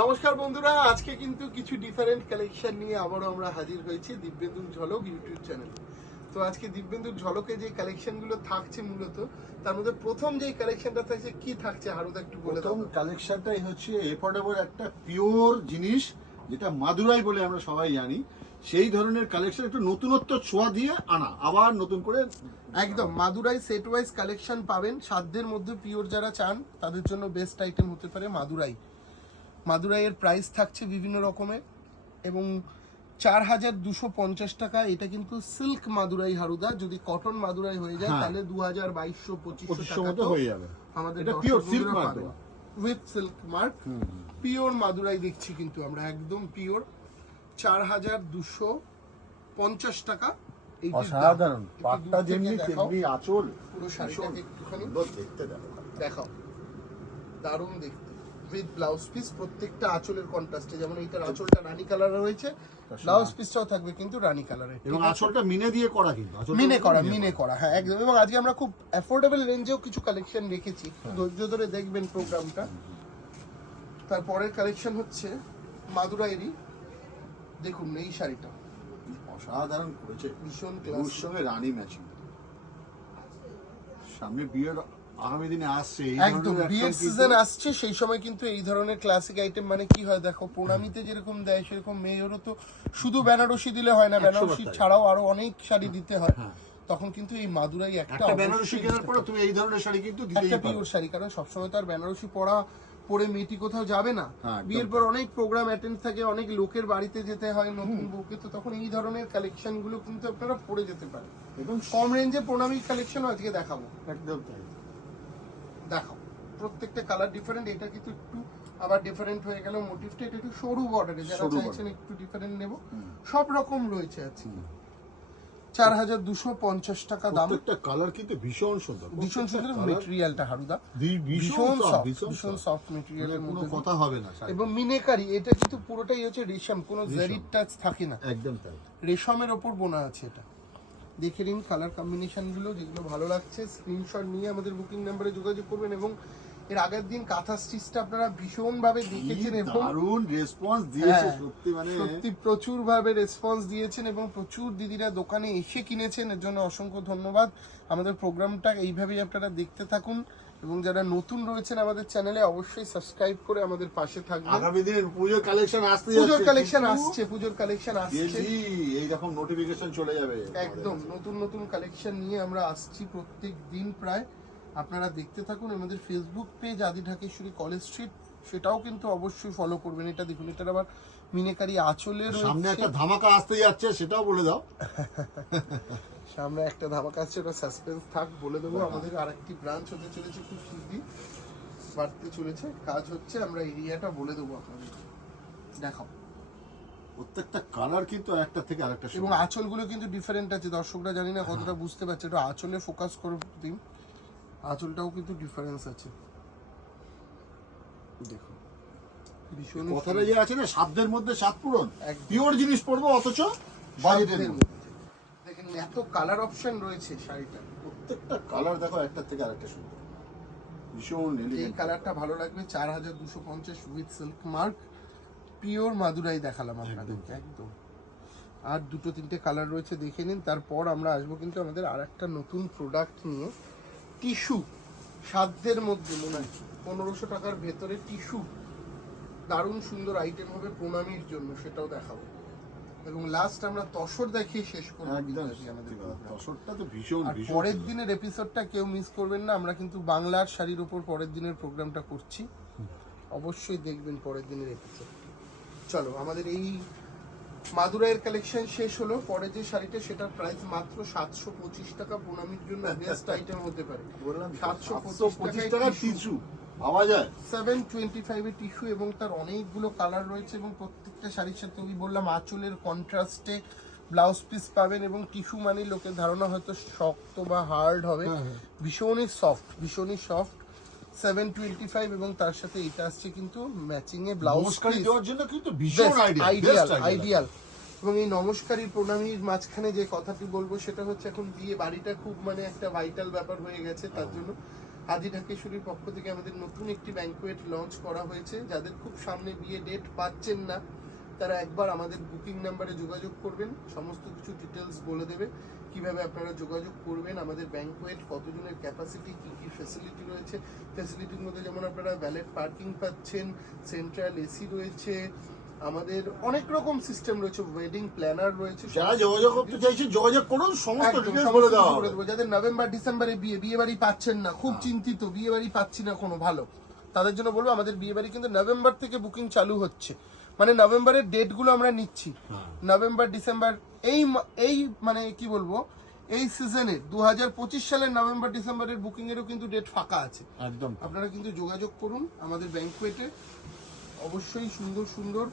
নমস্কার বন্ধুরা, আজকে কিন্তু কিছু ডিফারেন্ট কালেকশন নিয়ে আবারও আমরা হাজির হয়েছি দিব্যেন্দুর ঝলক ইউটিউব চ্যানেলে। তো আজকে দিব্যেন্দুর ঝলকে যে কালেকশনগুলো থাকছে মূলত তার মধ্যে প্রথম যে কালেকশনটা থাকছে কি থাকছে হারুদা একটু বলে দাও। প্রথম কালেকশনটাই হচ্ছে এফোর্ডেবল একটা পিওর জিনিস, যেটা মাদুরাই বলে আমরা সবাই জানি। সেই ধরনের কালেকশন একটু নতুনত্ব ছোঁয়া দিয়ে আনা, আবার নতুন করে একদম মাদুরাই সেট ওয়াইজ কালেকশন পাবেন। সাধ্যের মধ্যে পিওর যারা চান তাদের জন্য বেস্ট আইটেম হতে পারে মাদুরাই। মাদুরাইয়ের প্রাইস থাকছে বিভিন্ন রকমের এবং 4250 টাকা। এটা কিন্তু সিল্ক মাদুরাই হারুদা, যদি কটন মাদুরাই হয়ে যায় তাহলে 2200-2500 টাকা হয়ে যাবে। আমাদের এটা pure silk mark with silk mark. Pure Madurai দেখছি কিন্তু আমরা একদম পিওর। 4250 টাকা। অসাধারণ, পাটটা যেমনি তেমনি আঁচল, পুরো শাড়িটাকে একটুখানি দেখতে দেখাও, দারুণ দেখতে উইথ ব্লাউজ পিস। প্রত্যেকটা আঁচলের কন্ট্রাস্টে, যেমন এইটার আঁচলটা রানী কালারে রয়েছে, ব্লাউজ পিসটাও থাকবে কিন্তু রানী কালারে এবং আঁচলটা মিনে দিয়ে করা, কিন্তু মিনে করা হ্যাঁ একদম। এবং আজকে আমরা খুব অ্যাফোর্ডেবল রেঞ্জেও কিছু কালেকশন রেখেছি, ধৈর্য ধরে দেখবেন প্রোগ্রামটা। তারপরের কালেকশন হচ্ছে মাদুরাইয়েরই, দেখুন এই শাড়িটা অসাধারণ করেছে, ভীষণ ওর ক্লাস। সঙ্গে রানী ম্যাচিং। সামনে বিয়ের আগামী দিনে আসছে, একদম বিয়ের সিজন আসছে, সেই সময় কিন্তু এই ধরনের ক্লাসিক আইটেম মানে কি হয় দেখো, প্রণামীতে যেরকম দেয় সেরকম মেয়েরও তো শুধু বেনারসি দিলে হয় না, বেনারসি ছাড়াও আরো অনেক শাড়ি দিতে হয়। তখন কিন্তু এই মাদুরাই একটা বেনারসি কেনার পর তুমি এই ধরনের শাড়ি কিন্তু দিতেই একটা পারো। পিওর শাড়ি, কারণ সবসময় তো আর বেনারসি পরে মেয়েটি কোথাও যাবে না। বিয়ের পর অনেক প্রোগ্রাম অ্যাটেন্ড থাকে, অনেক লোকের বাড়িতে যেতে হয় নতুন বউকে, তো তখন এই ধরনের কালেকশন গুলো কিন্তু আপনারা পরে যেতে পারেন। এবং কম রেঞ্জে প্রণামী কালেকশন আজকে দেখাবো। একদম তাই, দেখাও প্রত্যেকটা কালার ডিফারেন্ট। এটা কিন্তু একটু আবার ডিফারেন্ট হয়ে গেল মোটিভটা, এটা একটু সরু বর্ডারে, যারা চাইছেন একটু ডিফারেন্ট নেব সব রকম রয়েছে আছে। 4250 টাকা দাম। প্রত্যেকটা কালার কিন্তু ভীষণ সুন্দর, ভীষণ সুন্দর মেটেরিয়ালটা হারুদা, ভীষণ সফট মেটেরিয়ালের কোনো মধ্যে কথা হবে না। এবং মিনেকারি, এটা কিন্তু পুরোটাই হচ্ছে রেশম, কোনো জারির টাচ থাকে না, একদম তাই, রেশমের ওপর বোনা আছে। এটা দেখে নিন কালার কম্বিনেশন গুলো, যেগুলো ভালো লাগছে স্ক্রিনশট নিয়ে আমাদের বুকিং নাম্বারে যোগাযোগ করবেন। এবং এর আগের দিন কাঁথা স্টিচটা আপনারা ভীষণ ভাবে দেখেছেন এবং দারুণ রেসপন্স দিয়েছে, সত্যি প্রচুর ভাবে রেসপন্স দিয়েছেন এবং প্রচুর দিদিরা দোকানে এসে কিনেছেন, এর জন্য অসংখ্য ধন্যবাদ। আমাদের প্রোগ্রামটা এইভাবেই আপনারা দেখতে থাকুন এবং যারা নতুন রয়েছেন আমাদের চ্যানেলে অবশ্যই সাবস্ক্রাইব করে আমাদের পাশে থাকবেন। আগামী দিনের পুজোর কালেকশন আসছে, পুজোর কালেকশন আসছে, এই রকম নোটিফিকেশন চলে যাবে। একদম নতুন কালেকশন নিয়ে আমরা আসছি প্রত্যেক দিন প্রায়। আপনারা দেখতে থাকুন। আমাদের ফেসবুক পেজ আদি ঢাকেশ্বরী কলেজ স্ট্রিট, সেটাও কিন্তু অবশ্যই ফলো করবেন। এটা দেখুন, এটার আবার মিনেকারি আঁচলের সামনে একটা ধামাকা আসতে যাচ্ছে, সেটাও বলে দাও। সামনে একটা ধামাকা আসছে, ওটা সাসপেন্স থাক, বলে দেবো। আমাদের আরেকটি ব্রাঞ্চ হতে চলেছে, খুব শিগগিরই বাড়তে চলেছে, কাজ হচ্ছে, আমরা এরিয়াটা বলে দেবো আপনাদের। দেখাও প্রত্যেকটা কালার কিন্তু একটা থেকে আরেকটা, এবং আঁচলগুলো কিন্তু ডিফারেন্ট আছে, দর্শকরা জানি না কতটা বুঝতে পারছে, এটা আঁচলে ফোকাস করে দিন। আঁচলটাও কিন্তু ডিফারেন্স আছে, দেখো ভীষণ কথাটা যে আছে না, সাধ্যের মধ্যে সাত পূরণ, পিওর জিনিস পড়বো অথচ বাজেটের মধ্যে। দেখেন এত কালার অপশন রয়েছে শাড়িটা, প্রত্যেকটা কালার দেখো একটা থেকে আরেকটা সুন্দর, ভীষণ এই কালারটা ভালো লাগবে। 4250 with silk mark, pure Madurai দেখালাম আপনাদেরকে একদম। আর দুটো তিনটে কালার রয়েছে, দেখে নিন। তারপর আমরা আসবো কিন্তু আমাদের আর একটা নতুন প্রোডাক্ট নিয়ে, টিস্যু সাধ্যের মধ্যে, মনে হয় 1500 টাকার ভেতরে টিস্যু, দারুণ সুন্দর আইটেম হবে প্রণামীর জন্য, সেটাও দেখাবো। এবং লাস্ট আমরা তসর দেখিয়ে শেষ করবো আমাদের তসরটা তো ভীষণ। আর পরের দিনের এপিসোডটা কেউ মিস করবেন না, আমরা কিন্তু বাংলার শাড়ির উপর পরের দিনের প্রোগ্রামটা করছি, অবশ্যই দেখবেন পরের দিনের এপিসোড। চলো, আমাদের এই মাদুরাইয়ের কালেকশন শেষ হলো। পরে যে শাড়িটা, সেটার প্রাইস মাত্র 725 টাকা। প্রণামীর জন্য বেস্ট আইটেম হতে পারে। 725 টাকা টিস্যু পাওয়া যায়, 725 এর টিস্যু, এবং তার অনেকগুলো কালার রয়েছে এবং প্রত্যেকটা শাড়ির সাথে ওই বললাম আঁচলের কন্ট্রাস্টে ব্লাউজ পিস পাবেন। এবং টিস্যু মানে লোকের ধারণা হয়তো শক্ত বা হার্ড হবে, ভীষণই সফট। 725 এবং তার সাথে এটা আসছে কিন্তু ম্যাচিং এ ব্লাউজ পিস দেওয়ার জন্য কিন্তু ভীষণ আইডিয়াল। এবং এই নমস্কারী প্রণামীর মাঝখানে যে কথাটি বলবো সেটা হচ্ছে, এখন বিয়ে বাড়িটা খুব মানে একটা ভাইটাল ব্যাপার হয়ে গেছে, তার জন্য হাজি ঢাকেশ্বরীর পক্ষ থেকে আমাদের নতুন একটি ব্যাংকোয়েট লঞ্চ করা হয়েছে। যাদের খুব সামনে বিয়ে ডেট পাচ্ছেন না, তারা একবার আমাদের বুকিং নাম্বারে যোগাযোগ করবেন, সমস্ত কিছু ডিটেলস বলে দেবে কিভাবে আপনারা যোগাযোগ করবেন। আমাদের ব্যাংকোয়েট কতজনের ক্যাপাসিটি, কি কি ফ্যাসিলিটি রয়েছে। ফ্যাসিলিটির মধ্যে যেমন আপনারা ভ্যালেট পার্কিং পাচ্ছেন, সেন্ট্রাল এসি রয়েছে, আমাদের অনেক রকম সিস্টেম রয়েছে, ওয়েডিং প্ল্যানার রয়েছে। যারা যোগাযোগ করতে চাইছে যোগাযোগ করুন, সমস্ত একদম, ডিটেলস সমস্ত বলে কিছু দেওয়া বলে হবে। দেবো। যাদের নভেম্বর ডিসেম্বরে বিয়ে বাড়ি পাচ্ছেন না, খুব চিন্তিত, বিয়ে বাড়ি পাচ্ছি না কোনো ভালো, তাদের জন্য বলবো আমাদের বিয়ে বাড়ি কিন্তু নভেম্বর থেকে বুকিং চালু হচ্ছে। মানে নভেম্বরের ডেটগুলো আমরা নিচ্ছি, নভেম্বর ডিসেম্বর এই মানে কি বলবো, এই সিজনের 2025 সালের নভেম্বর ডিসেম্বরের বুকিং এরও কিন্তু ডেট ফাঁকা আছে। একদম আপনারা কিন্তু যোগাযোগ করুন আমাদের ব্যাংকোয়েটে। অবশ্যই সুন্দর সুন্দর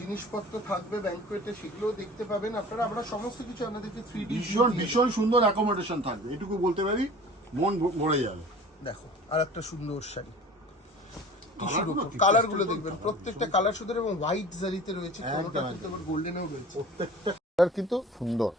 জিনিসপত্র থাকবে ব্যাংকোয়েটে, সেগুলোও দেখতে পাবেন আপনারা। আমরা সমস্ত কিছু আপনাদেরকে 3D ভীষণ ভীষণ সুন্দর অ্যাকোমোডেশন থাকবে, এটুকু বলতে পারি, মন ভরে যাবে। দেখো আর একটা সুন্দর শাড়ি, কালারগুলো কি কালার গুলো festival দেখবেন, colour, প্রত্যেকটা কালার সুন্দর এবং হোয়াইট জারিতে রয়েছে, একদম, কোনোটা কিন্তু আবার গোল্ডেনেও রয়েছে। প্রত্যেকটা কালার কিন্তু সুন্দর।